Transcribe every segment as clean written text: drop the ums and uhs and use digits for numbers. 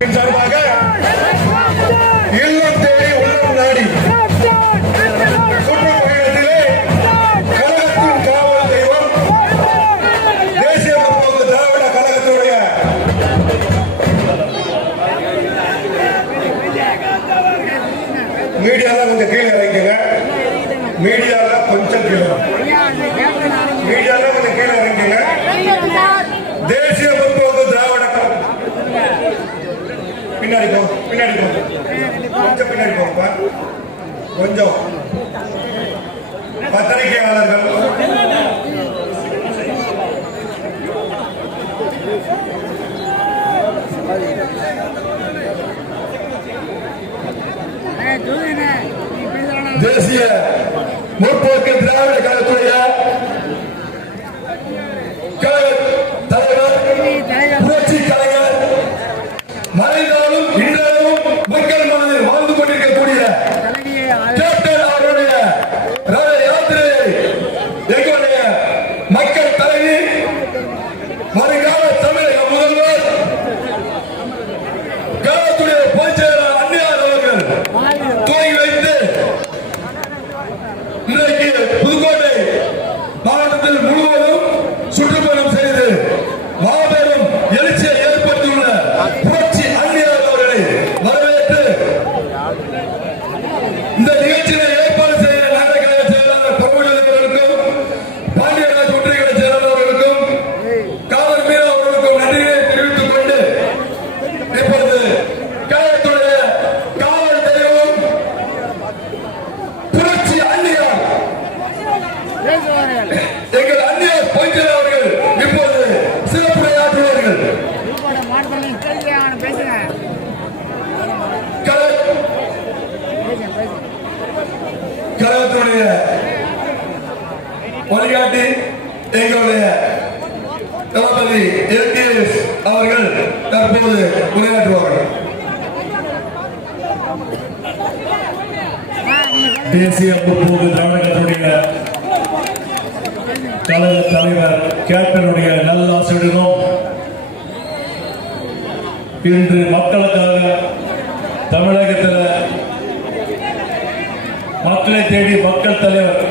சார்பாக இல்லம் தேடி உள்ளம் நாடி சுற்றுப்பயணத்திலே கழகத்தின் காவல் தெய்வம் தேசிய முற்போக்கு திராவிட கழகத்துடைய மீடியால கொஞ்சம் கீழே இறங்கிங்க. மீடியால கொஞ்சம் கீழே இறங்கிங்க. தேசிய முற்போக்கு திராவிட பின்னாடி கொஞ்சம் பின்னாடி போப்பா. கொஞ்சம் பத்திரிகையாளர்கள் தேசிய முற்போக்கு திராவிட கழகத்துடைய தலைவர் புரட்சி கலைஞர் மறைந்தாலும் இன்றாலும் மக்கள் மனதில் வாழ்ந்து கொண்டிருக்கக்கூடிய கேப்டன் அவருடைய ரத யாத்திரையை எங்களுடைய மக்கள் தலைவி வருங்கால தமிழக முதல்வர் கழகத்துடைய பொதுச் செயலாளர் அன்னியார் அவர்கள் துவங்கி வைத்து இன்றைக்கு புதுக்கோட்டை மாவட்டத்தில் முழுவதும் சுற்றுப்பயணம் செய்து மாபெரும் எழுச்சியை ஏற்படுத்தியுள்ள புரட்சி அன்னியார் அவர்களை வரவேற்று இந்த நிகழ்ச்சியை ஏற்பாடு செய்த நாடக கழக செயலாளர் பிரபுஜன் அவர்களுக்கும் பாண்டியராஜ் ஒன்றிய கழக செயலாளர் அவர்களுக்கும் காவல் மீற அவர்களுக்கும் நன்றியை தெரிவித்துக் கொண்டு இப்பொழுது கழகத்துடைய காவல் தெய்வம் புரட்சி அன்னியார் எங்கள் அன்னியார் பொய்ச்சல் அவர்கள் இப்போது சிறப்புரையாற்றுவார்கள். கழகத்துடைய வழிகாட்டி எங்களுடைய தளபதி LKS அவர்கள் தற்போது உரையாற்றுவார்கள். தேசிய முற்போக்கு திராவிட கழகத்துடைய கழக தலைவர் கேப்டனுடைய நல்லாசிரியரும் இன்று மக்களுக்காக தமிழகத்தில் மக்களை தேடி மக்கள் தலைவர்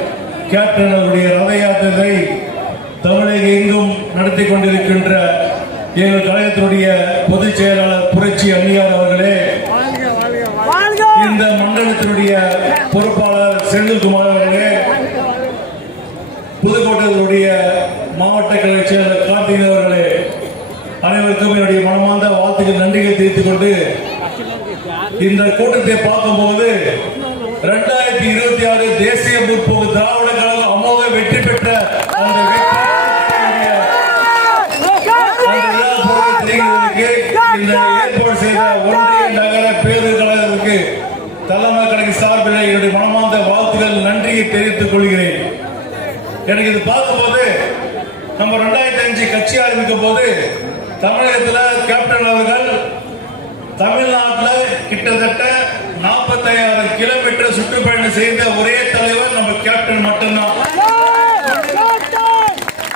கேப்டன் அவருடைய ரத யாத்திரை தமிழகம் எங்கும் நடத்தி கொண்டிருக்கின்ற எங்கள் கழகத்தினுடைய பொதுச் செயலாளர் புரட்சி அன்னியார் அவர்களே, இந்த மண்டலத்தினுடைய பொறுப்பாளர் செந்தில்குமார் அவர்களே, புதுக்கோட்டையினுடைய மாவட்ட கழக செயலர் கார்த்திகன் அவர்களே, அனைவருக்கும் என்னுடைய மனமார்ந்த வாழ்த்துக்கள் நன்றிகள் தெரிவித்துக் கொண்டு இந்த கூட்டத்தை பார்க்கும்போது 2026 தேசிய முற்போக்கு திராவிட கழகம் அமோக வெற்றி பெற்ற அந்த ஏற்பாடு செய்த ஒன்றிய நகர பேருந்து கழகத்திற்கு தலைமை கழக சார்பில் என்னுடைய மனமார்ந்த வாழ்த்துக்கள் நன்றியை தெரிவித்துக் கொள்கிறேன். எனக்கு இது பார்க்கும்போது நம்ம 2005 கட்சி ஆரம்பிக்கும் போது தமிழகத்தில் கேப்டன் அவர்கள் தமிழ்நாட்டில் கிட்டத்தட்ட 45,000 கிலோமீட்டர் சுற்றுப்பயணம் செய்த ஒரே தலைவர் நம்ம கேப்டன் மட்டும்தான்.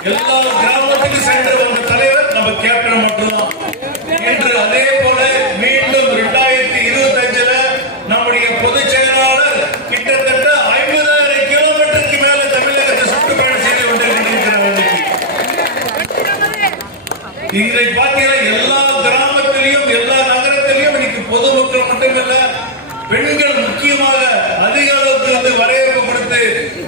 எல்லா கிராமத்துக்கும் சென்று வந்த தலைவர் நம்ம கேப்டன் மட்டும்தான். இன்று அதே போல மீண்டும் 2025 நம்முடைய பொதுச் செயலாளர் கிட்டத்தட்ட 50,000 கிலோமீட்டருக்கு மேல தமிழகத்தை சுற்றுப்பயணம் செய்து கொண்டிருக்கிறார். இதை பார்த்தீங்கன்னா எல்லா கிராமத்திலையும் எல்லா நகரத்திலையும் இன்னைக்கு பொதுமக்கள் மட்டுமல்ல, பெண்கள் முக்கியமாக அதிக அளவுக்கு வரவேற்பு கொடுத்து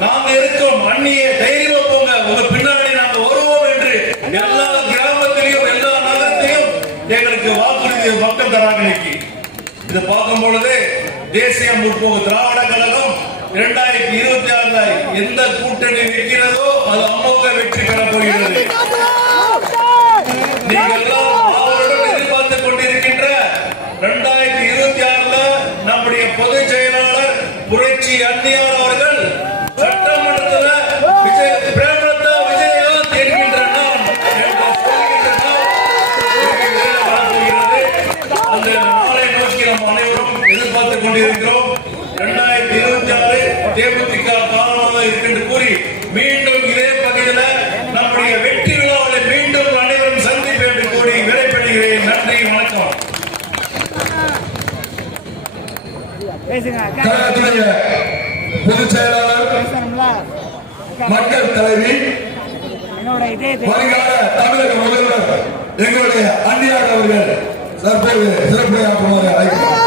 நாங்க இருக்கோம், அந்நிய தைரியமா போங்க, உங்க பின்னாடி நாங்க வருவோம் என்று எல்லா கிராமத்திலையும் எல்லா நகரத்திலையும் எங்களுக்கு வாக்குறுதி மக்கள் தராங்க. இன்னைக்கு இதை பார்க்கும் பொழுது தேசிய முற்போக்கு திராவிட கழகம் 2026 எந்த கூட்டணி வைக்கிறதோ அது அமோக வெற்றி பெற போகிறது. நீங்கள் அவருடன் எதிர்பார்த்துக் கொண்டிருக்கின்ற 2026 நம்முடைய பொதுச் செயலாளர் புரட்சி அன்னியார் அவர்கள் சட்டமன்றத்தில் பிரேமலதா விஜயகாந்த் என்கின்ற அந்த நாளை நோக்கி நாம் அனைவரும் எதிர்பார்த்துக் கொண்டிருக்கிறோம். 2026 தேமுதிக காரணமாக இருக்கின்ற கூறி மீண்டும் இதே பகுதியில் நம்முடைய வெற்றி விழாவில் மீண்டும் அனைவரும் சந்திப்பேன் என்று கூறி கழகத்துடைய பொதுச் செயலாளர் மக்கள் தலைவி வருங்கால தமிழக முதல்வர் எங்களுடைய அன்னியார் அவர்கள் தற்போது சிறப்புரையாற்றுமாறு அழைக்கிறார்.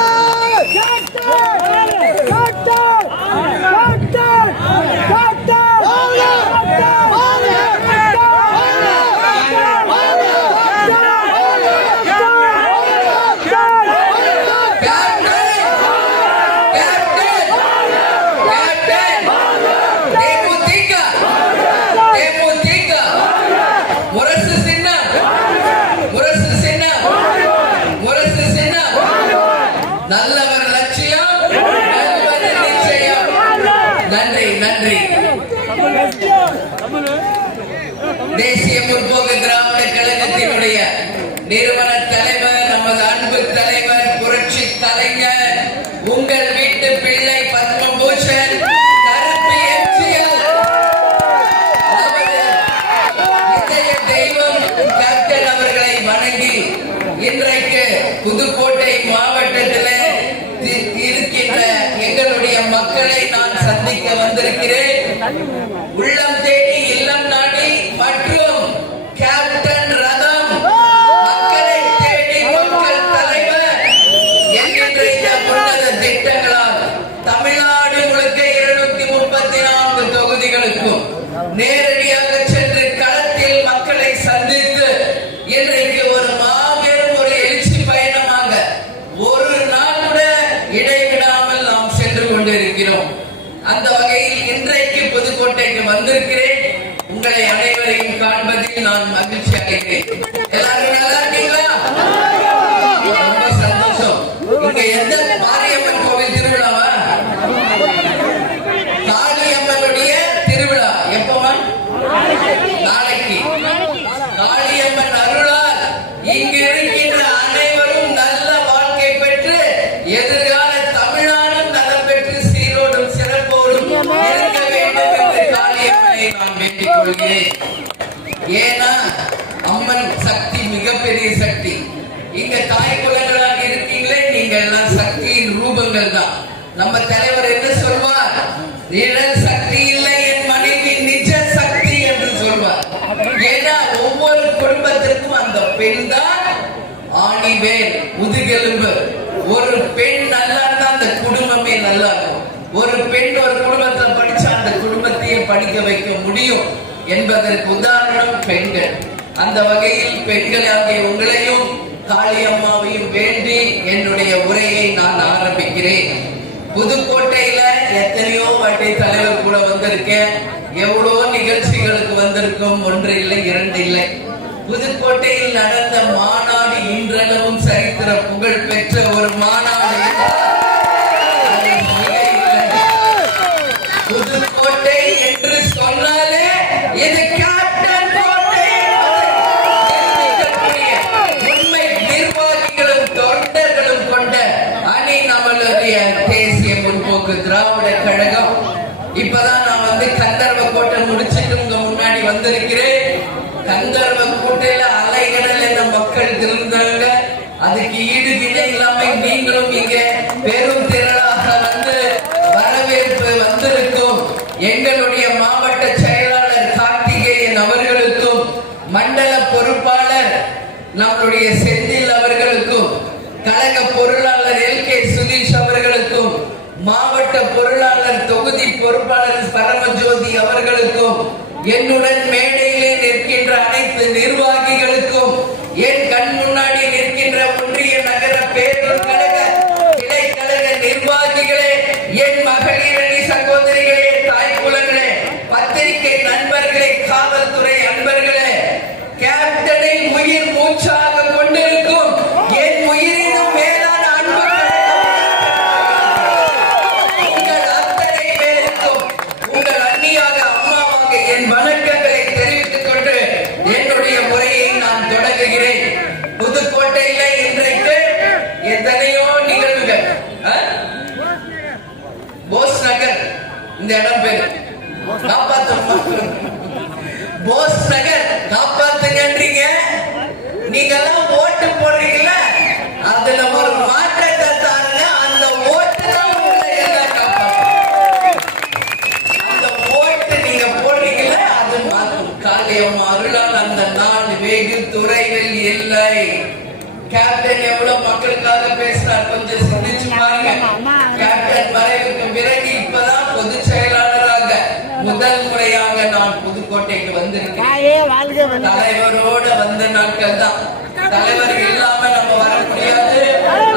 நல்லவர் லட்சியம் நல்லவர் நிச்சயம். நன்றி நன்றி. தேசிய முற்போக்கு திராவிட கழகத்தினுடைய நிறுவன தலைவர், நமது அன்பு தலைவர், புரட்சி கலைஞர், உங்கள் வீட்டு பிள்ளை பத்மபூஷன் கருப்பு எம்ஜிஆர், நமது இதய தெய்வம் டாக்டர் அவர்களை வணங்கி இன்றைக்கு புதுக்கோட்டை மாவட்டத்தில் இருக்கின்ற எங்களுடைய மக்களை நான் சந்திக்க வந்திருக்கிறேன். உள்ளம் தேடி இல்லம் நாடி மற்றும் கேப்டன் ரதம், மக்களை தேடி மக்கள் தலைவர் என்கின்ற இந்த உன்னத திட்டங்களால் தமிழ்நாடு முழுக்க 234 தொகுதிகளுக்கும் நேரடியாக சென்று களத்தில் மக்களை சந்தித்து இன்றைக்கு ஒரு மாபெரும் ஒரு எழுச்சி பயணமாக ஒரு நாள் கூட இடைவிடாமல் நாம் சென்று கொண்டிருக்கிறோம். அந்த வகையில் இன்றைக்கு புதுக்கோட்டைக்கு வந்திருக்கிறேன். உங்களை அனைவரையும் காண்பதில் நான் மகிழ்ச்சி அடைகிறேன். எல்லாரும் நல்லா இருக்கீங்களா? ரொம்ப சந்தோஷம். இங்க எந்த மாரியம்மன் கோவில் திருவிழாவா? காளியம்மனுடைய திருவிழா எப்பமா? நாளைக்கு. காளியம்மன் அருளால் இங்கு இருக்கின்ற அனைவரும் நல்ல வாழ்க்கை பெற்று எதிர்கால தமிழ்நாடும் நலம் பெற்று சீரோடும் சிறப்போடும் இருக்க வேண்டும் என்று காளியம்மனை நான் வேண்டிக் கொள்கிறேன். ஏன்னா அம்மன் சக்தி மிகப்பெரிய சக்தி. இங்க தாய் குலங்களாக இருக்கீங்களே, நீங்க எல்லாம் சக்தியின் ரூபங்கள் தான். நம்ம தலைவர் என்ன சொல்வார்? நிழல் சக்தி இல்லை என் மனைவி நிஜ சக்தி என்று சொல்வார். ஏன்னா ஒவ்வொரு குடும்பத்திற்கும் அந்த பெண் தான் ஆணிவேர், முதுகெலும்பு. ஒரு பெண் நல்லா இருந்தா அந்த குடும்பமே நல்லா இருக்கும். ஒரு பெண் ஒரு குடும்பத்தை படிச்சா அந்த குடும்பத்தையே படிக்க வைக்க முடியும் என்பதற்கு உதாரணம் பெண்கள். அந்த வகையில் பெண்களாகிய உங்களையும் காளியம்மாவையும் வேண்டி என்னுடைய உரையை நான் ஆரம்பிக்கிறேன். புதுக்கோட்டையில எத்தனையோ வாட்டி தலைவர் கூட வந்திருக்கேன். எவ்வளவோ நிகழ்ச்சிகளுக்கு வந்திருக்கும். ஒன்று இல்லை, இரண்டு இல்லை. புதுக்கோட்டையில் நடந்த மாநாடு இன்றளவும் சரித்திர புகழ் பெற்ற ஒரு மாநாடு. புதுக்கோட்டை என்று சொன்னாலே இது கேப்டன் கோட்டை. உண்மை நிர்வாகிகளும் தொண்டர்களும் கொண்ட அணி நம்மளுடைய தேசிய முற்போக்கு திராவிட கழகம். இப்பதான் நான் கந்தர்வ கோட்டை முடிச்சிட்டு உங்க முன்னாடி வந்திருக்கிறேன். கந்தர்வ கோட்டையில அலைகடல் என்ற மக்கள் இருந்தாங்க. அதுக்கு ஈடு கிணை இல்லாம நீங்களும் இங்க பெரும் திரளாக வரவேற்பு வந்திருக்கும் எங்களுடைய மாவட்ட செயலாளர் கார்த்திகேயன் அவர்களுக்கும், மண்டல பொறுப்பாளர் நம்முடைய செந்தில் அவர்களுக்கும், கழக பொருளாளர் LK சுதீஷ் அவர்களுக்கும், மாவட்ட பொருளாளர் தொகுதி பொறுப்பாளர் பரமஜோதி அவர்களுக்கும், என்னுடன் மேடையிலே நிற்கின்ற அனைத்து நிர்வாகிகளுக்கும், என் கண் முன்னாடி நிற்கின்ற ஒன்றிய நகர பேரூர் கழக கிளை கழக நிர்வாகிகளே, என் மகளிர் அணி சகோதரிகளே, தாய் குலங்களே, பத்திரிகை நண்பர்களே, காவல்துறை அன்பர்களே, கேப்டனை உயிர் மூச்சாக கொண்டிருக்கும் என் உயிரினும் மேலான அன்பர்களே, உங்கள் அத்தனை பேருக்கும் உங்கள் அண்ணியாக அம்மாவாக என் வணக்கங்களை தெரிவித்துக் கொண்டு என்னுடைய முறையை நான் தொடங்குகிறேன். புதுக்கோட்டையில இன்றைக்கு எத்தனையோ நிகழ்வுகள். போஸ் நகர் இந்த இடம் பேரு போஸ் நகர் காப்பாத்துங்கன்றீங்க. நீங்க எல்லாம் ஓட்டு போடுறீங்கல்ல, அதுல ஒரு மாற்றத்தை தாருங்க. அந்த ஓட்டு தான் மக்களுக்காக பேசினார். கொஞ்சம் சிந்திச்சு பாருங்க. கேப்டன் மறைவுக்கு பிறகு இப்பதான் பொதுச் செயலாளராக முதல் முறையாக நான் புதுக்கோட்டைக்கு வந்திருக்கேன். தலைவரோட வந்த நாட்கள் தான். தலைவர் இல்லாம நம்ம வர முடியாது.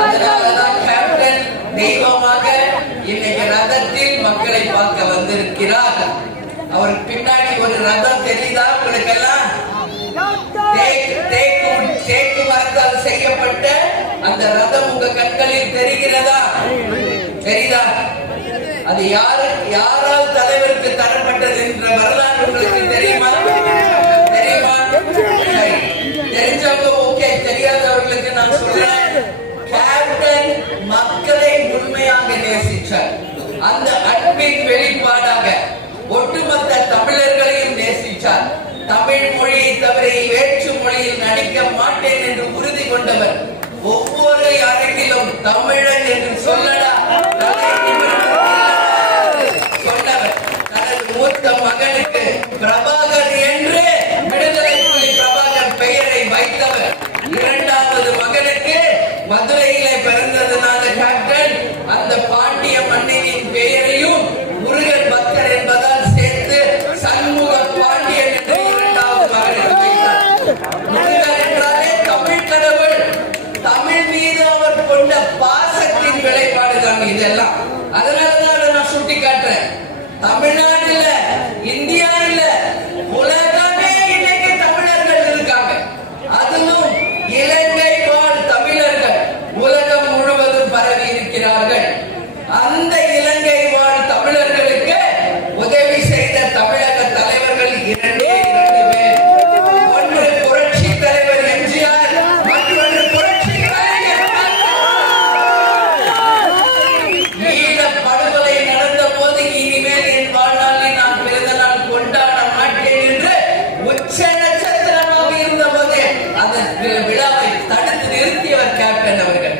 அதனாலதான் கேப்டன் தெய்வமாக இன்னைக்கு ரதத்தில் மக்களை பார்க்க வந்திருக்கிறார். அவருக்கு பின்னாடி ஒரு ரதம் தெரியுதா உங்களுக்கு எல்லாம்? தேக்கு மரத்தால் செய்யப்பட்ட அந்த ரதம் உங்க கண்களில் தெரிகிறதா? தெரியுதா? அது யாரால் தலைவருக்கு தரப்பட்டது என்ற வரலாறு உங்களுக்கு தெரியுமா? தெரியுமா? தெரிஞ்சவங்க ஓகே, தெரியாதவர்களுக்கு நான் சொல்றேன். கேப்டன் மக்களை உண்மையாக நேசிச்சார். அந்த அன்பின் வெளிப்பாடாக ஒட்டுமொத்த தமிழர்களையும் நேசிச்சார். தமிழ் மொழியை தவிர வேற்று மொழியில் நடிக்க மாட்டேன் என்று உறுதி கொண்டவர். ஒவ்வொரு அரங்கிலும் தமிழன் என்று சொல்லடா சொன்னவர். தனது மூத்த மகனுக்கு பிரபாகர் என்று விடுதலை புலி பிரபாகர் பெயரை வைத்தவர். இரண்டாவது மகனுக்கு மதுரையிலே பிறந்ததுனால கேப்டன் அந்த பாண்டிய மன்னனின் பெயரையும் முருகன் பக்தர் என்பதால் சேர்த்து சண்முக பாண்டியன் என்று இரண்டாவது மகனுக்கு வைத்தார். முருகன் என்றாலே தமிழ் கடவுள். தமிழ் மீது அவர் கொண்ட பாசத்தின் விளைபாடுதான் இதெல்லாம். அதனாலதான் நான் சுட்டி காட்டுறேன். தமிழ்நாடுல, இந்தியாவில, உலகமே இன்னைக்கு தமிழர்கள் இருக்காங்க. அதுவும் இலங்கை வாழ் தமிழர்கள் உலகம் முழுவதும் பரவி இருக்கிறார்கள். அந்த இலங்கை வாழ் தமிழர்களுக்கு உதவி செய்த தமிழக தலைவர்கள் இரண்டே இரண்டு பேர். ஒன்று புரட்சி தலைவர் எம்ஜிஆர், மற்றொன்று புரட்சி ஈழ படுகொலை நடந்த போது இனிமேல் என் வாழ்நாளில் நான் பிறந்த நாள் கொண்டாட மாட்டேன் என்று உச்ச நட்சத்திரமாக இருந்த போதே அந்த விழாவை தடுத்து நிறுத்தியவர் கேப்டன் அவர்கள்.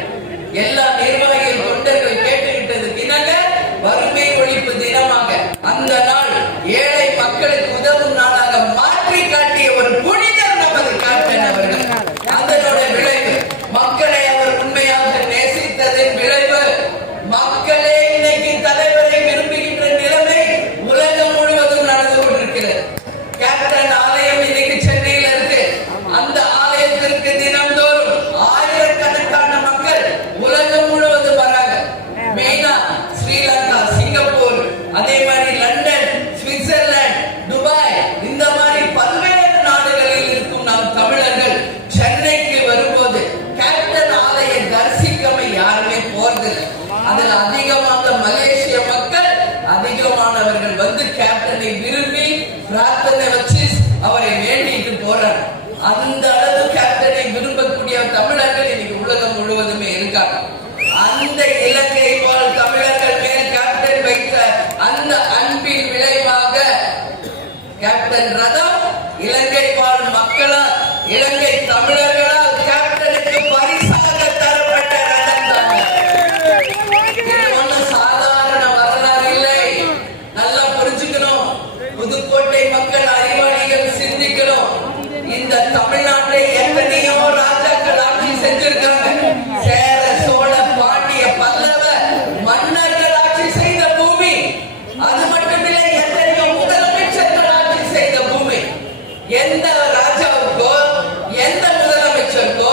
எல்லா நிர்வாகிகள் தொண்டர்கள் கேட்டுவிட்டது தினங்க வறுமை ஒழிப்பு தினமாக அந்த நாள் ஏழை மக்களுக்கு உதவும் நாளாக மாற்றி காட்டிய ஒரு புனிதர் நமது கேப்டன் அவர்கள். அதனோட விளைவு மக்களை அவர் உண்மையாக நேசித்ததின் விளைவு மக்களே இன்னைக்கு தலைவரை விரும்புகின்ற நிலைமை உலகம் முழுவதும் நடந்து கொண்டிருக்கிறது. கேப்டன் ஆலயம் இன்னைக்கு சென்னையில் இருக்கு. அந்த ஆலயத்திற்கு தினந்தோறும் ஆயிரக்கணக்கான மக்கள் உலகம் முழுவதும் வராங்க. மெயினா ஸ்ரீலங்கா, சிங்கப்பூர், அதே மாதிரி லண்டன், சுவிட்சர்லாந்து, துபாய், இந்த மாதிரி பல்வேறு நாடுகளில் இருக்கும் நாம் தமிழர்கள் சென்னைக்கு வரும்போது கேப்டன் ஆலய தரிசிக்காம யாருமே போறதில்லை. அதில் அதிகமாக மலேசிய மக்கள் அதிகமானவர்கள் வந்து கேப்டனை விரும்பி பிரார்த்தனை வச்சு அவரை வேண்டிட்டு போறாங்க. அந்த அளவு கேப்டனை விரும்பக்கூடிய தமிழர்கள் இன்னைக்கு உலகம் முழுவதுமே இருக்காங்க. அந்த இலங்கை வாழ் தமிழர்கள் மேல் கேப்டன் வைத்த அந்த அன்பின் விளைவாக கேப்டன் ரதம் இலங்கை வாழ் மக்களால், இலங்கை தமிழர்களால் கேப்டனுக்கு பரிசாக தரப்பட்ட ரதம் தான். இது ஒன்றும் சாதாரண வரலாறு இல்லை. நல்லா புரிஞ்சுக்கணும். புதுக்கோட்டை மக்கள் அறிவாளிகள் சிந்திக்கணும். இந்த தமிழ்நாட்டை எத்தனையோ ராஜாக்கள் ஆட்சி செஞ்சிருக்காங்க. சேர, சோழ, பாண்டிய, பல்லவ மன்னர்கள் ஆட்சி செய்த பூமி. அது மட்டுமில்லை, எத்தனையோ முதலமைச்சர்கள் ஆட்சி செய்த பூமி. எந்த ராஜாவுக்கோ எந்த முதலமைச்சருக்கோ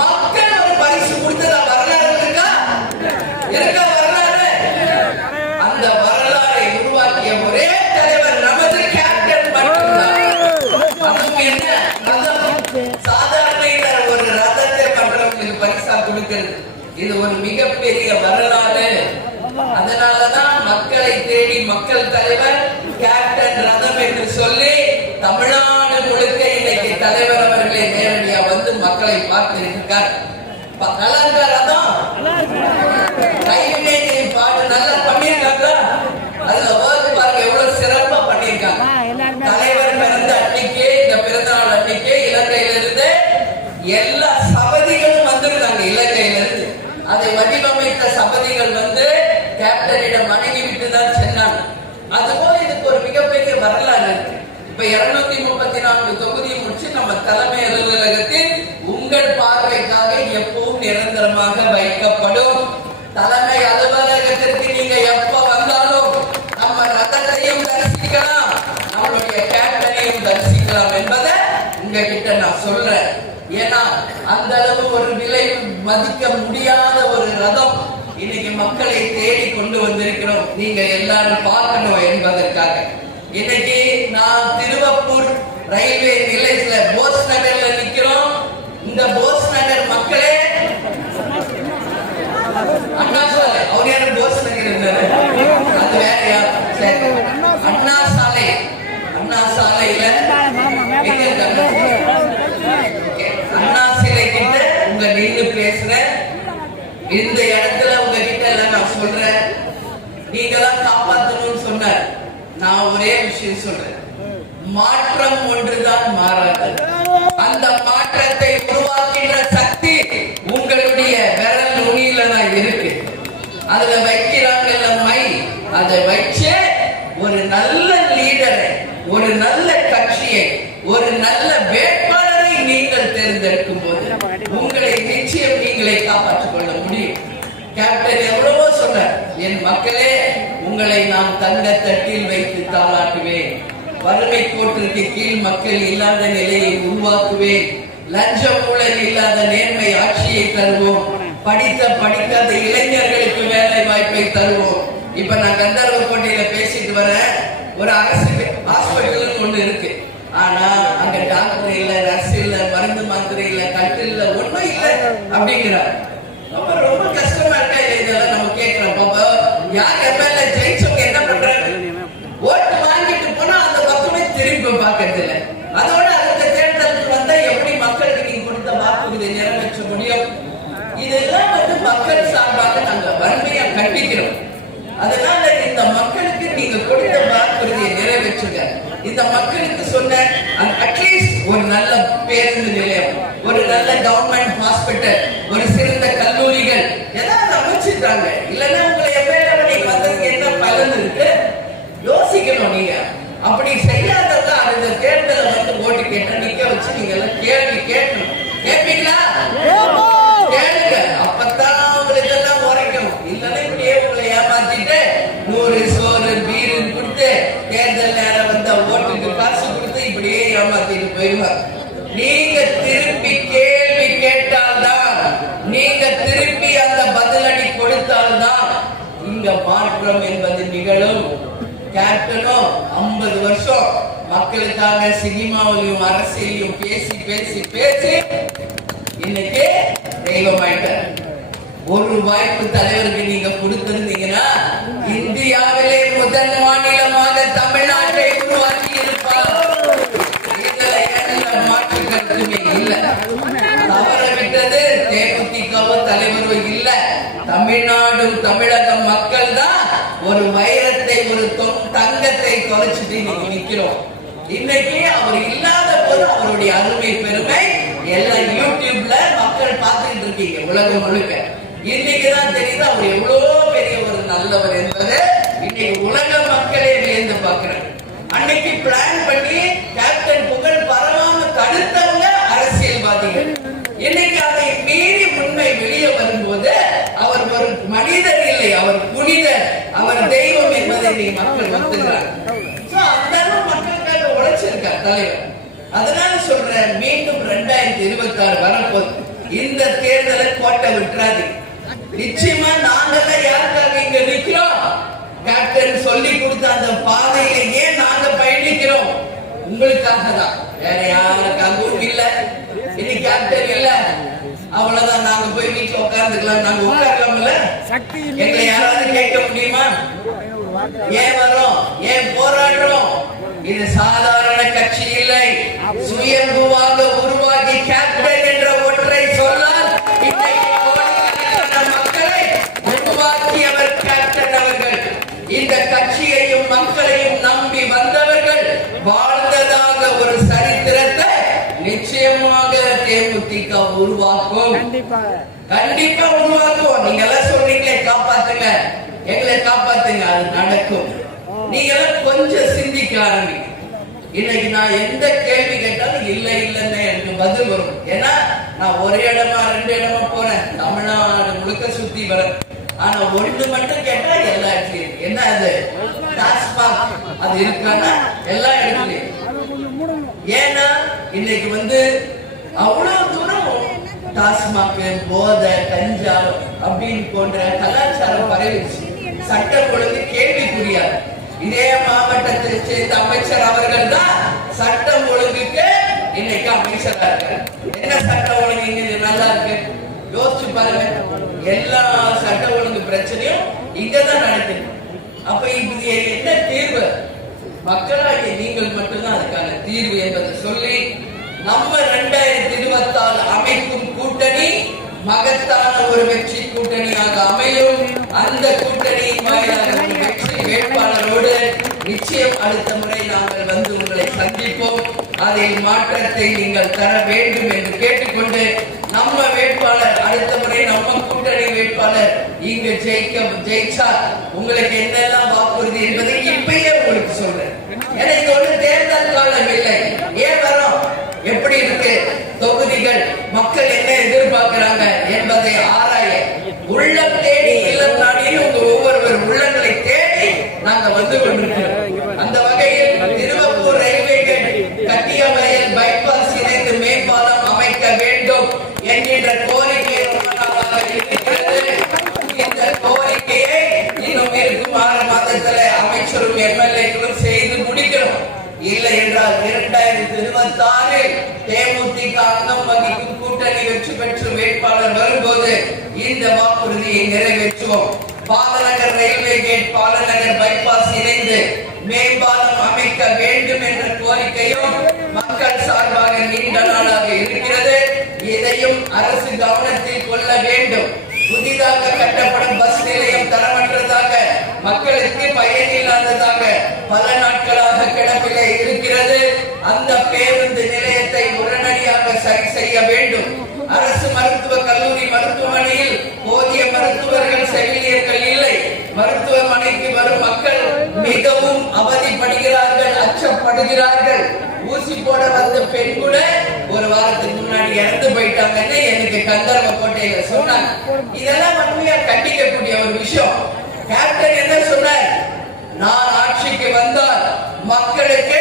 மக்கள் ஒரு பரிசு கொடுத்ததா வரலாறு இருக்கா? இருக்கா வரலாறு? அந்த வரலாறை உருவாக்கிய ஒரே தலைவர் நமது கேப்டன் மட்டும்தான். அதுவும் என்ன ரதம்? சாதாரண ஒரு ரதத்தை மற்றவங்களுக்கு பரிசா கொடுக்கிறது. இது ஒரு மிகப்பெரிய வரலாறு. அதனாலதான் மக்களை தேடி மக்கள் தலைவர் கேப்டன் ரதம் என்று சொல்லி தமிழ்நாடு முழுக்க இன்னைக்கு தலைவர் அவர்களே நேரடியா வந்து மக்களை பார்த்திருக்கிறார். கலங்க ரதம் கைவினை பாட்டு நல்லா பண்ணியிருக்காங்க. அதுல வேர்டு பாருங்க எவ்வளவு சிறப்பா பண்ணியிருக்காங்க. தலைவர் பிறந்த அன்னைக்கே, இந்த பிறந்த நாள் அன்னைக்கே இலங்கையிலிருந்து எல்லா சபதிகளும் வந்திருக்காங்க. இலங்கையிலிருந்து அதை வடிவமைத்த சபதிகள் வந்து கேப்டனிடம் வணங்கி விட்டு தான் சென்றாங்க. அதுபோல இதுக்கு ஒரு மிகப்பெரிய வரலாறு இருக்கு. இப்ப 234 தொகுதியை முடிச்சு நம்ம தலைமை அலுவலகத்தில் உங்கள் பார்வைக்காக எப்பவும் நிரந்தரமாக வைக்கப்படும். தலைமை அலுவலகத்திற்கு நீங்க எப்ப வந்தாலும் நம்ம ரதத்தையும் தரிசிக்கலாம், நம்மளுடைய கேப்டனையும் தரிசிக்கலாம் என்பதை உங்ககிட்ட நான் சொல்றேன். ஏன்னா அந்த அளவு ஒரு விலை மதிக்க முடியாத ஒரு ரதம் இன்னைக்கு மக்களை தேடி கொண்டு வந்திருக்கிறோம். நீங்க எல்லாரும் பார்க்கணும் என்பதற்காக இன்னைக்கு நான் திருவப்பூர் ரயில்வே நிலையத்துல போஸ் நகர்ல நிக்கிறோம். இந்த போஸ் நகர் மக்களே, அண்ணா சாலை, அவர் யாரும் போஸ் நகர் இருந்தாரு, அது வேறையா? அண்ணா சாலை, அண்ணா சாலையில அண்ணா சிலை கிட்ட உங்க நின்று பேசுறேன். இந்த இடத்துல உங்ககிட்ட எல்லாம் நான் சொல்றேன், நீங்க தான் காப்பாற்றணும்னு சொன்னார். நான் ஒரே விஷயம் சொல்றேன், மாற்றம் ஒன்றுதான் மாறாது. அந்த மாற்றத்தை உருவாக்கின்ற சக்தி உங்களுடைய விரல் நுனியில தான் இருக்கு. அதுல வைக்கிறாங்கல்ல மை, அதை வச்சு ஒரு நல்ல லீடரை, ஒரு நல்ல கட்சியை, ஒரு நல்ல வேட்பாளரை நீங்கள் தேர்ந்தெடுக்கும் போது உங்களை நிச்சயம் நீங்களே காப்பாற்றிக் கொள்ள முடியும். கேப்டன் எவ்வளவோ சொன்னார், என் மக்களே உங்களை நான் தங்க தட்டில் வைத்து தாளாட்டுவேன், வறுமை கோட்டிற்கு கீழ் மக்கள் இல்லாத நிலையை உருவாக்குவேன், லஞ்சம் ஊழல் இல்லாத நேர்மை ஆட்சியை தருவோம், படித்த படிக்காத இளைஞர்களுக்கு வேலை வாய்ப்பை தருவோம். இப்ப நான் கந்தர்வக்கோட்டையில பேசிட்டு வரேன், ஒரு அரசு ஹாஸ்பிட்டல் ஒண்ணு இருக்கு, ஆனா அங்க டாக்டர் இல்ல, நர்ஸ் இல்ல, மருந்து மாத்திரை இல்ல, கட்டு இல்ல, ஒண்ணும் இல்ல அப்படிங்கிறார். ரொம்ப கஷ்டமா இருக்கா இதெல்லாம் நம்ம கேட்கிறோம். பாப்பா யார் எம்எல்ஏ ஜெயிச்சவங்க என்ன பண்றாங்க? ஓட்டு வாங்கிட்டு போனா அந்த பக்கமே திரும்பி பார்க்கறது இல்ல. அதோட அடுத்த தேர்தலுக்கு வந்தா எப்படி மக்களுக்கு நீங்க கொடுத்த வாக்குறுதி நிறைவேற்ற முடியும்? இதெல்லாம் மக்கள் சார்பாக நாங்க வன்மையா கண்டிக்கிறோம். அதனால இந்த மக்களுக்கு நீங்க கொடுத்த வாக்குறுதியை நிறைவேற்றுங்க. இந்த மக்களுக்கு சொன்ன அட்லீஸ்ட் ஒரு நல்ல பேருந்து நிலையம், ஒரு நல்ல கவர்மெண்ட் ஹாஸ்பிட்டல், ஒரு சிறந்த கல்லூரிகள் ஏதாவது அமைச்சிருக்காங்க. இல்லைன்னா உங்களை எம்எல்ஏ வந்ததுக்கு என்ன பலன் இருக்கு யோசிக்கணும். நீங்க அப்படி செய்யாதவங்க அந்த தேர்தலை வந்து ஓட்டு கேட்ட நிக்க வச்சு நீங்க எல்லாம் கேள்வி கேட்கணும். கேட்பீங்களா? கேளுங்க, அப்பதான் உங்களுக்கு எல்லாம் உரைக்கணும். இல்லைன்னா இப்படியே உங்களை ஏமாத்திட்டு 100 சோறு பீரு கொடுத்து தேர்தல் நேரம் வந்த ஓட்டுக்கு காசு கொடுத்து இப்படியே ஏமாத்திட்டு போயிடுவாங்க. நீங்க திருப்பி கேள்வி கேட்டால்தான், நீங்க திருப்பி அந்த பதிலடி கொடுத்தால்தான் இங்க மாற்றம் என்பது நிகழும். கேப்டனும் 50 வருஷம் மக்களுக்காக சினிமாவிலையும் அரசியலையும் பேசி பேசி பேசி இன்னைக்கு தெய்வமாயிட்டார். ஒரு வாய்ப்பு தலைவருக்கு நீங்க கொடுத்திருந்தீங்கன்னா இந்தியாவிலே முதல் மாநிலமாக தமிழ்நாட்டை உருவாக்கி இருப்பார். இதுல எந்த மாற்று கருத்துமே இல்ல. தவற விட்டது தேமுதிகவோ தலைவரோ இல்ல, தமிழ்நாடும் தமிழக மக்கள் தான் ஒரு வைரத்தை, ஒரு தங்கத்தை தொலைச்சிட்டு இன்னைக்கு நிக்கிறோம். இன்னைக்கு அவர் இல்லாத போது அவருடைய அருமை பெருமை எல்லாம் யூடியூப்ல மக்கள் பார்த்துட்டு இருக்கீங்க உலகம் முழுக்க. இன்னைக்குதான் தெரியுது அவர் எவ்வளவு பெரிய ஒரு நல்லவர் என்பது இன்னைக்கு உலக மக்களே வியந்து பார்க்கிறாங்க. அன்னைக்கு பிளான் பண்ணி கேப்டன் புகழ் பரவாம தடுத்தவங்க அரசியல்வாதிகள். இன்னைக்கு அதை மீறி உண்மை வெளியே வரும்போது அவர் ஒரு மனிதர் இல்லை, அவர் புனிதர், அவர் தெய்வம் என்பதை மக்கள் வந்துகிறார். அந்த அளவு மக்களுக்காக உழைச்சிருக்கார் தலைவர். அதனால சொல்றேன், மீண்டும் 2026 வரப்போது இந்த தேர்தலை கோட்டை விட்டுறாது. நிச்சயமா நாங்கெல்லாம் யாருக்காக இங்க நிக்கிறோம்? கேப்டன் சொல்லி கொடுத்த அந்த பாதையில ஏன் நாங்க பயணிக்கிறோம்? உங்களுக்காக தான், வேற யாருக்காகவும் இல்ல. இன்னைக்கு கேப்டன் இல்ல, அவ்வளவுதான், நாங்க போய் வீட்டுல உட்கார்ந்துக்கலாம். நாங்க உட்காரலாம்ல? எங்களை யாராவது கேட்க முடியுமா? ஏன் வரோம், ஏன் போராடுறோம்? இது சாதாரண கட்சி இல்லை, சுயம்புவாக உருவாக்கி கேப்டன் என்ற ஒற்றை சொல்லால் இன்னைக்கு மக்களை உருவாக்கியவர் கேப்டன் அவர்கள். இந்த கட்சியையும் மக்களையும் நம்பி வந்தவர்கள் வாழ்ந்ததாக ஒரு சரித்திரத்தை நிச்சயமாக தேமுதிக உருவாக்கும். கண்டிப்பா உருவாக்கும். நீங்க எல்லாம் சொல்றீங்களே காப்பாத்துங்க, எங்களை காப்பாத்துங்க, அது நடக்கும். நீங்க எல்லாம் கொஞ்சம் சிந்திக்க ஆரம்பிங்க. இன்னைக்கு நான் எந்த கேள்வி கேட்டாலும் இல்லை இல்லைன்னு எனக்கு பதில் வரும். ஏன்னா நான் ஒரு இடமா 2 இடமா போறேன், தமிழ்நாடு முழுக்க சுத்தி வரேன். ஆனா ஒண்ணு மட்டும் கேட்டா எல்லா இடத்துலயும் என்ன அது டாஸ்மாக் அது இருக்கானா எல்லா இடத்துலயும். ஏன்னா இன்னைக்கு அவ்வளவு தூரம் டாஸ்மாக், போதை, கஞ்சா அப்படின்னு போன்ற கலாச்சாரம் பரவிச்சு. சட்டம் ஒழுங்கு கேள்விக்குரியாது. இதே மாவட்டத்தை சேர்ந்த அமைச்சர் அவர்கள் தான் சட்டம் ஒழுங்குக்கு இன்னைக்கு அமைச்சரா இருக்காரு. என்ன சட்டம் ஒழுங்கு இங்க நல்லா இருக்கு யோசிச்சு பாருங்க. எல்லா சட்ட ஒழுங்கு பிரச்சனையும் இங்கதான் நடக்குது. அப்ப இது என்ன தீர்வு? மக்களாகிய நீங்கள் மட்டும்தான் அதுக்கான தீர்வு என்பதை சொல்லி நம்ம 2024 அமைக்கும் கூட்டணி மகத்தான ஒரு வெற்றி கூட்டணியாக அமையும். அந்த கூட்டணியின் வாயிலாக வெற்றி வேட்பாளரோடு நிச்சயம் அடுத்த முறை நாங்கள் உங்களை சந்திப்போம். அதில் மாற்றத்தை நீங்கள் தர வேண்டும் என்று கேட்டுக்கொண்டு நம்ம வேட்பாளர் அடுத்த முறை நம்ம கூட்டணி வேட்பாளர் இங்கு ஜெயிச்சா உங்களுக்கு என்னெல்லாம் வாக்குறுதி என்பதை இப்பயே உங்களுக்கு சொல்றேன். எனக்கு ஒரு தேர்தல் காலம் இல்லை. ஏன் வரோம், எப்படி இருக்கு தொகுதிகள், மக்கள் என்ன எதிர்பார்க்கிறாங்க என்பதை ஆராய உள்ளம் தேடி இல்லம் நாடி உங்க ஒவ்வொருவர் உள்ளங்களை தேடி நாங்க கொண்டிருக்கிறோம். அந்த வகையில் திருவப்பூர் ரயில்வே கேட் கட்டியவரையில் பைபாஸ் இணைந்து மேம்பாலம் அமைக்க வேண்டும் என்கின்ற கோரிக்கை ரொம்ப நாளாக இருக்கிறது. இந்த கோரிக்கையை இன்னும் இருக்கும் 6 மாதத்தில் அமைச்சரும் எம்எல்ஏக்களும் செய்து முடிக்கிறோம். இல்லை என்றால் 2026 தேமுதிக அங்கம் வகிக்கும் கூட்டணி வெற்றி பெற்று வேட்பாளர் வரும்போது இந்த வாக்குறுதியை நிறைவேற்றுவோம். Balanagar railway gate, Balanagar bypass இணைந்து மேம்பாலம் அமைக்க வேண்டும் என்ற கோரிக்கையும் மக்கள் சார்பாக நீண்ட நாளாக இருக்கிறது. இதையும் அரசு கவனத்தில் கொள்ள வேண்டும். புதிதாக கட்டப்படும் பஸ் நிலையம் தரமற்றதாக, மக்களுக்கு பயனில்லாததாக பல நாட்களாக கிடப்பிலே இருக்கிறது. அந்த பேருந்து நிலையத்தை உடனடியாக சரி செய்ய வேண்டும். அரசு மருத்துவக் கல்லூரி மருத்துவமனையில் போதிய மருத்துவர்கள், செவிலியர்கள் இல்லை. மருத்துவமனைக்கு வரும் மக்கள் மிகவும் அவதிப்படுகிறார்கள், அச்சப்படுகிறார்கள். ஊசி போட வந்த பெண் கூட ஒரு வாரத்துக்கு முன்னாடி இறந்து போயிட்டாங்கன்னு எனக்கு கந்தர்வக்கோட்டையில சொன்னாங்க. இதெல்லாம் உண்மையா கண்டிக்கக்கூடிய ஒரு விஷயம். கேப்டன் என்ன சொன்னார்? நான் ஆட்சிக்கு வந்தால் மக்களுக்கு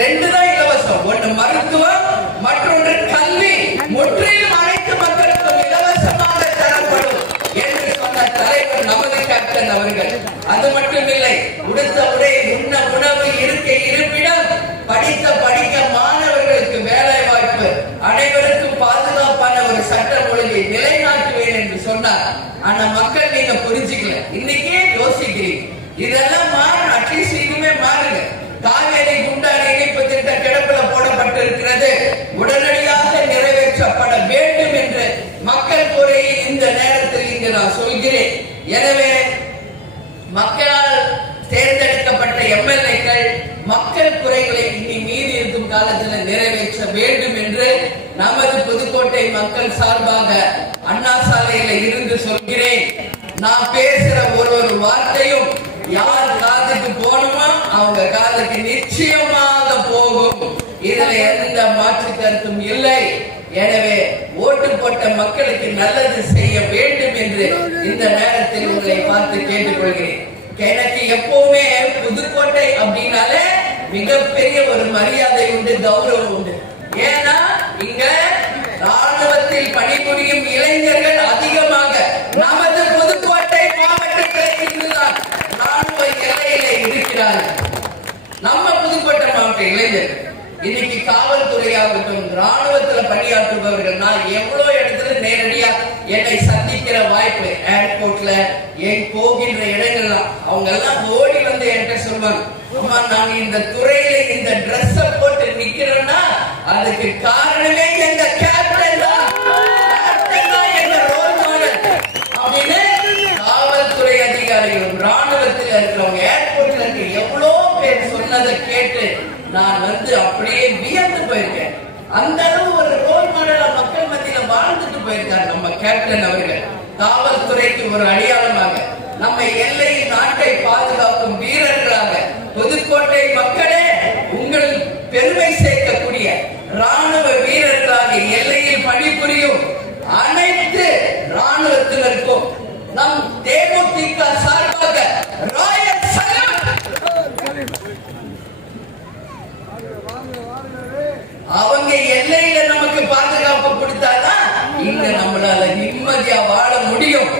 2 தான் இலவசம், ஒன்று மருத்துவம், மற்றொன்று கல்வி, முற்றிலும் அனைத்து மக்களுக்கும் இலவசமாக தரப்படும் என்று சொன்ன தலைவர் நமது கேப்டன் அவர்கள். அது மட்டும் இல்லை, உடுத்த உடை, உண்ண உணவு, இருக்க இருப்பிடம், படிக்க மாணவர்களுக்கு வேலை வாய்ப்பு, அனைவருக்கும் பாதுகாப்பான ஒரு சட்டம் ஒழுங்கை நிலைநாட்டுவேன் என்று சொன்னார். ஆனா மக்கள் நீங்க புரிஞ்சுக்கல, இன்னைக்கே யோசிக்கிறீங்க. இதெல்லாம் மாறணும், அட்லீஸ்ட் இதுவுமே மாறுங்க. காவேரி குண்டாறு இணைப்பு திட்டம் கிடப்பில போடப்பட்டிருக்கிறது, உடனடியாக நிறைவேற்றப்பட வேண்டும் என்று மக்கள் குறையை இந்த நேரத்தில் இங்கு நான் சொல்கிறேன். எனவே மக்களால் தேர்ந்தெடுக்கப்பட்ட எம்எல்ஏக்கள் மக்கள் குறைகளை இனி மீறி இருக்கும் காலத்தில் நிறைவேற்ற வேண்டும் என்று நமது புதுக்கோட்டை மக்கள் சார்பாக அண்ணா சாலையில இருந்து சொல்கிறேன். நான் பேசுற ஒரு வார்த்தையும் யார் காதுக்கு போகணுமோ அவங்க காதுக்கு நிச்சயமாக போகும். இதுல எந்த மாற்று கருத்தும் இல்லை. எனவே ஓட்டு போட்ட மக்களுக்கு நல்லது செய்ய வேண்டும் என்று இந்த நேரத்தில் உங்களை பார்த்து கேட்டுக்கொள்கிறேன். எனக்கு எப்பவுமே புதுக்கோட்டை அப்படின்னாலே மிகப்பெரிய ஒரு மரியாதை உண்டு, கௌரவம் உண்டு. ஏன்னா இங்க ராணுவத்தில் பணிபுரியும் இளைஞர்கள் அதிகமாக நமது புதுக்கோட்டை மாவட்டத்தில் இருந்துதான் ராணுவ எல்லையிலே இருக்கிறார்கள். நம்ம புதுக்கோட்டை மாவட்ட இளைஞர்கள் இன்னைக்கு காவல்துறையாகட்டும், ராணுவத்துல பணியாற்றுபவர்கள், நான் எவ்வளவு இடத்துல நேரடியா என்னை சந்திக்கிற வாய்ப்பு, ஏர்போர்ட்ல போகின்ற இடங்கள்லாம் அவங்க எல்லாம் ஓடி வந்து என்கிட்ட சொல்லுவாங்க, அம்மா நான் இந்த துறையில இந்த டிரெஸ் போட்டு நிக்கிறேன்னா அதுக்கு காரணமே எங்க கேப்டன் தான், எங்க ரோல் மாடல் அப்படின்னு காவல்துறை அதிகாரிகளும் ராணுவத்தில் இருக்கிறவங்க ஏர்போர்ட்ல இருக்க எவ்வளவு பேர் சொன்னதை கேட்டு நான் அப்படியே வியந்து போயிருக்கேன். அந்த அளவு ஒரு ரோல் மாடலா மக்கள் மத்தியில வாழ்ந்துட்டு போயிருக்காரு நம்ம கேப்டன் அவர்கள். காவல்துறைக்கு ஒரு அடையாளமாக, நம்ம எல்லையில் நாட்டை பாதுகாக்கும் வீரர்களாக புதுக்கோட்டை மக்களே உங்கள் பெருமை சேர்க்கக்கூடிய ராணுவ வீரர்களாக எல்லையில் பணிபுரியும் அனைத்து ராணுவத்தினருக்கும் நம் தேமுதிக சார்பாக ராயல் சல்யூட். அவங்க எல்லையில நமக்கு பாதுகாப்பு கொடுத்தாதான் இங்க நம்மளால நிம்மதியா வாழ முடியும்.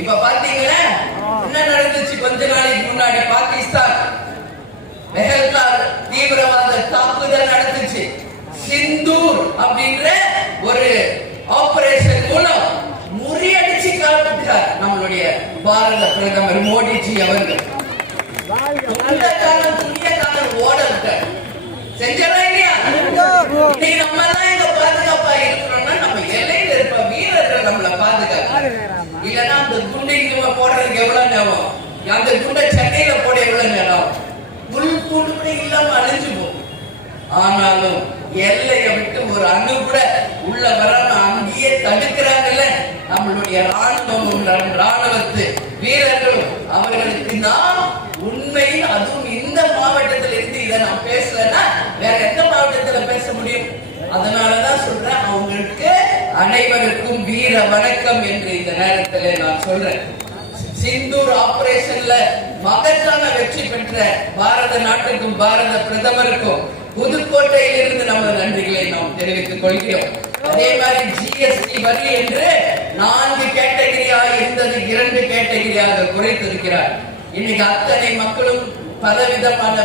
இப்ப பாத்தீங்களா என்ன நடந்துச்சு கொஞ்ச நாளைக்கு முன்னாடி பாகிஸ்தான் பெஹல்காம் தீவிரவாத தாக்குதல் நடந்துச்சு. சிந்தூர் அப்படின்ற ஒரு ஆபரேஷன் மூலம் முறியடிச்சு காட்டுகிறார் நம்மளுடைய பாரத பிரதமர் மோடிஜி அவர்கள். இந்த காலம் துணிய காலம் ஓட விட்டார். செஞ்சா இல்லையா? இன்னைக்கு நம்ம எல்லாம் இங்க பாதுகாப்பா இருக்கிறோம்னா நம்ம எல்லையில இருப்ப வீரர்கள் நம்மளை பாதுகாக்க. இல்லைன்னா அந்த குண்டிங்க போடுறதுக்கு எவ்வளவு நேரம், அந்த குண்டை சட்டையில போட எவ்வளவு நேரம், புல் பூண்டு கூட இல்லாம அழிஞ்சு போகும். ஆனாலும் எல்லையை விட்டு ஒரு அணு கூட உள்ள வராம அங்கேயே தடுக்கிறாங்கல்ல நம்மளுடைய ராணுவமும் ராணுவத்து வீரர்களும். அவர்களுக்கு நாம் உண்மையில் அதுவும் இந்த மாவட்டத்தில் இருந்து இதை நான் பேசலன்னா வேற எந்த மாவட்டத்துல பேச முடியும்? அதனாலதான் சொல்றேன், அவங்களுக்கு அனைவருக்கும் வீர வணக்கம் என்று இந்த நேரத்தில் நான் சொல்றேன். சிந்தூர் ஆபரேஷன்ல மகத்தான வெற்றி பெற்ற பாரத நாட்டுக்கும் பாரத பிரதமருக்கும் புதுக்கோட்டையில் இருந்து நமது நன்றிகளை நாம் தெரிவித்துக் கொள்கிறோம். அதே மாதிரி ஜிஎஸ்டி வரி என்று 4 கேட்டகரியாக இருந்தது 2 கேட்டகரியாக குறைத்திருக்கிறார். இன்னைக்கு அத்தனை மக்களும் பலவிதமான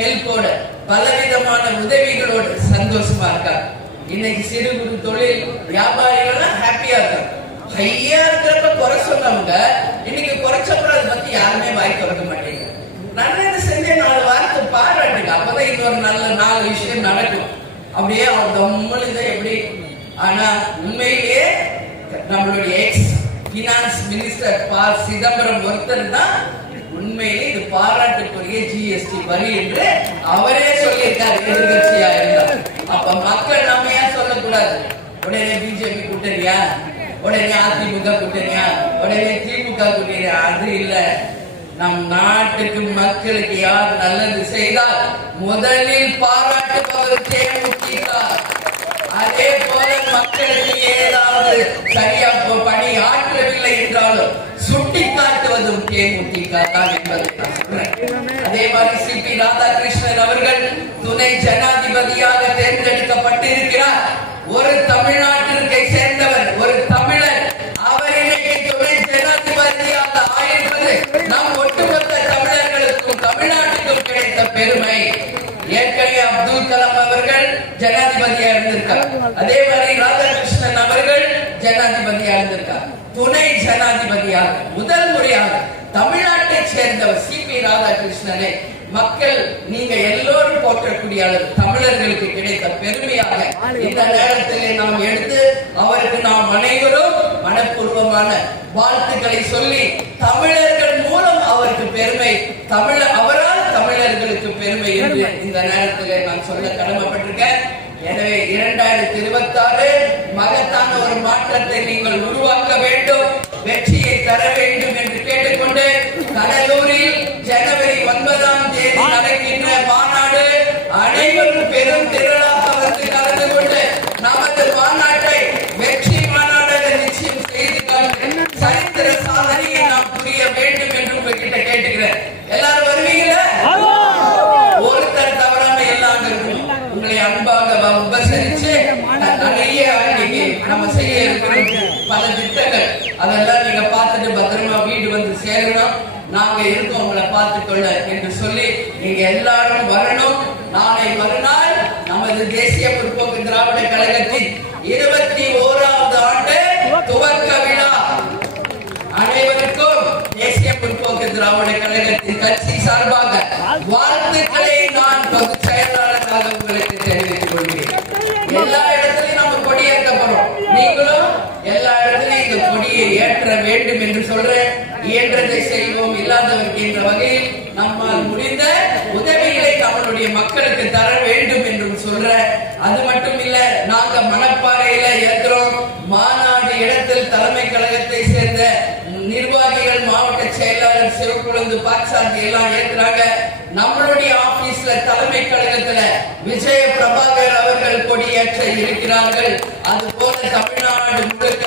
ஹெல்ப்போட பலவிதமான உதவிகளோடு சந்தோஷமா இருக்காங்க. இன்னைக்கு சிறு குறு தொழில் வியாபாரிகள் ஹாப்பியா இருக்காங்க. ஹையா இருக்கிறப்ப குறை சொன்னவங்க இன்னைக்கு குறைச்சப்பறம் அதை பத்தி யாருமே வாய் திறக்க மாட்டேங்க. நல்லது செஞ்ச 4 வாரத்தை பாராட்டுங்க, அப்பதான் இன்னொரு நல்ல 4 விஷயம் நடக்கும். அப்படியே அவர் நம்மளுக்கு எப்படி. ஆனா உண்மையிலேயே நம்மளுடைய எக்ஸ் பினான்ஸ் மினிஸ்டர் ப. சிதம்பரம் ஒருத்தர் தான் உண்மையிலே இது பாராட்டுக்குரிய ஜிஎஸ்டி வரி என்று அவரே சொல்லியிருக்காரு எதிர்கட்சியா இருந்தார். அப்ப மக்கள் நம்ம ஏன் சொல்லக்கூடாது? உடனே பிஜேபி கூட்டணியா, உடனே அதிமுக கூட்டணியா, உடனே திமுக கூட்டணியா? அது இல்ல. நம் நாட்டுக்கு மக்களுக்கு யார் நல்லது செய்தால் முதலில் பாராட்டுபவர் தேமுதிக. அதே போல மக்களுக்கு ஏதாவது சரியா பணி ஆற்றவில்லை என்றாலும் சுட்டி காட்டுவதும் தேமுதிக தான் என்பதை நான் சொல்றேன். அதே மாதிரி சி.பி. ராதாகிருஷ்ணன் அவர்கள் துணை ஜனாதிபதியாக தேர்ந்தெடுக்கப்பட்டிருக்கிறார். ஒரு தமிழ்நாட்டிற்கை சேர்ந்தவர், ஒரு தமிழர். அவர் இன்னைக்கு துணை ஜனாதிபதியாக ஆயிருப்பது நம் ஒட்டுமொத்த தமிழர்களுக்கும் தமிழ்நாட்டுக்கும் கிடைத்த பெருமை. ஏற்கனவே அப்துல் கலாம் அவர்கள் ஜனாதிபதியா இருந்திருக்கார். அதே மாதிரி ராதாகிருஷ்ணன் அவர்கள் ஜனாதிபதியா இருந்திருக்கார். துணை ஜனாதிபதியாக முதல் முறையாக தமிழ்நாட்டை சேர்ந்தவர் சி.பி. ராதாகிருஷ்ணனை மக்கள் நீங்க எல்லோரும் போற்றக்கூடிய தமிழர்களுக்கு கிடைத்த பெருமையாக இந்த நேரத்திலே நாம் எடுத்து அவருக்கு நாம் அனைவரும் மனப்பூர்வமான வாழ்த்துக்களை சொல்லி தமிழர்கள் மூலம் அவருக்கு பெருமை, அவரால் தமிழர்களுக்கு பெருமை என்று இந்த நேரத்திலே நான் சொல்ல கடமைப்பட்டிருக்கேன். எனவே 2026 மகத்தான ஒரு மாற்றத்தை நீங்கள் உருவாக்க வேண்டும், வெற்றியை தர வேண்டும் என்று கேட்டுக்கொண்டு கடலூரில் ஜனவரி 9ஆம் தேதி நடக்கின்ற மாநாடு அனைவரும் பெரும் திரளாக வந்து கலந்து கொண்டு நமது மாநாட்டை வெற்றி மாநாடாக நிச்சயம் செய்து கொண்டு சரித்திர சாதனையை நாம் புரிய வேண்டும் என்று உங்ககிட்ட கேட்டுக்கிறேன். எல்லாரும் வருவீங்களா? ஒருத்தர் தவறாம எல்லாம் இருக்கும். உங்களை அன்பாக உபசரிச்சு நிறைய நம்ம செய்ய இருக்கிற பல திட்டங்கள் அதெல்லாம் நீங்க பார்த்துட்டு பத்திரமா வீடு வந்து சேரணும். நாங்க இருக்கோம் உங்களை பார்த்துக்கொள்ள என்று சொல்லி நீங்க எல்லாரும் வரணும். நாளை மறுநாள் நமது தேசிய முற்போக்கு திராவிட கழகத்தின் 21வது ஆண்டு துவக்க விழா. அனைவருக்கும் தேசிய முற்போக்கு திராவிட கழகத்தின் கட்சி சார்பாக வாழ்த்துக்களை நான் பொதுச் செயலாளராக உங்களுக்கு தெரிவித்துக் கொள்கிறேன். எல்லா இடத்திலையும் நம்ம கொடி ஏற்ற போறோம். நீங்களும் எல்லா இடத்திலையும் இந்த கொடியை ஏற்ற வேண்டும் என்று சொல்றேன். இயன்றதை செய்வோம், இல்லாதவருக்கு என்ற வகையில் நம்மால் முடிந்த உதவிகளை நம்மளுடைய மக்களுக்கு தர வேண்டும் என்றும் சொல்ற. அது மட்டும் இல்ல, நாங்க மணப்பாறையில இருக்கிறோம். மாநாடு இடத்தில் தலைமை கழகத்தை சேர்ந்த நிர்வாகிகள், மாவட்ட செயலாளர் சிவக்குழந்து பாட்சாந்தி எல்லாம் ஏற்கிறாங்க. நம்மளுடைய ஆபீஸ்ல தலைமை கழகத்துல விஜய பிரபாகர் அவர்கள் கொடியேற்ற இருக்கிறார்கள். அதுபோல தமிழ்நாடு முழுக்க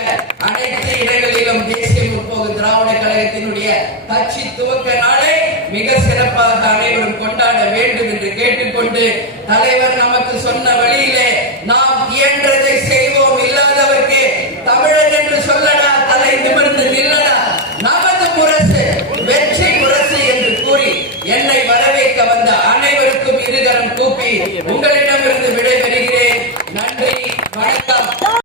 அனைத்து இடங்களிலும் தேசிய முற்போக்கு திராவிட கழகத்தினுடைய கட்சி துவக்க நாளை மிக சிறப்பாக அனைவரும் கொண்டாட வேண்டும் என்று கேட்டுக்கொண்டு, தலைவர் நமக்கு சொன்ன வழியிலே நாம் இயன்றதை செய்வோம், இல்லாதவர்க்கு தமிழன் என்று சொல்லடா, தலை நிமிர்ந்து நில்லடா, நமது முரசு வெற்றி முரசு என்று கூறி என்னை வரவேற்க வந்த அனைவருக்கும் இருகரம் கூப்பி உங்களை